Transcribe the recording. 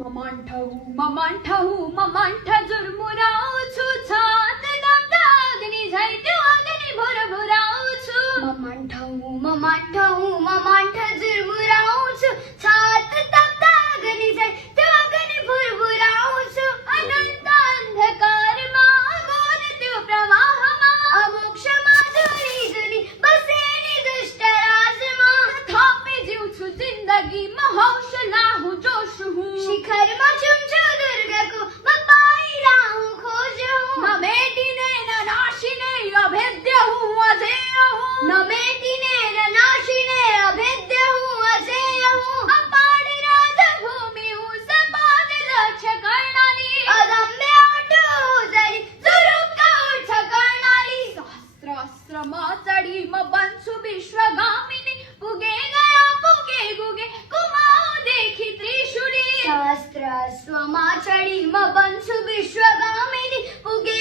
ममांठा जुरमुरावछु छात दमदागनी जायत्यो अगनी भुरभुरावछु ममांठा जुरमुरावछु छात दमदागनी जायत्यो अगनी भुरभुरावछु अनंत अंधकारमा गोरत्यो प्रवाहमा अमोक्षमा जुनी जुनी बसेनी दुष्ट राजमा थापे जीव छु जिंदगी महोशला हूँ जोश हूँ शिखर में चुमचो दुर्ग को मैं पायरा हूँ खोज हूँ न मेटिने न नाशिने अभेद्य हूँ अजेय हूँ न मेटिने न नाशिने अभेद्य हूँ अजेय हूँ अपार राजभूमि हूँ सपाद लक्ष्य करणारी अदम्य आठो जरी जुरुक उठ करणारी सहस्र माचडी म बनसु विश्वगामिनी पुगे गया पुगे गुगे कुमाऊ देखी त्रिशूली शास्त्र स्वमाचडी म बनसु विश्वगामिनी पुगे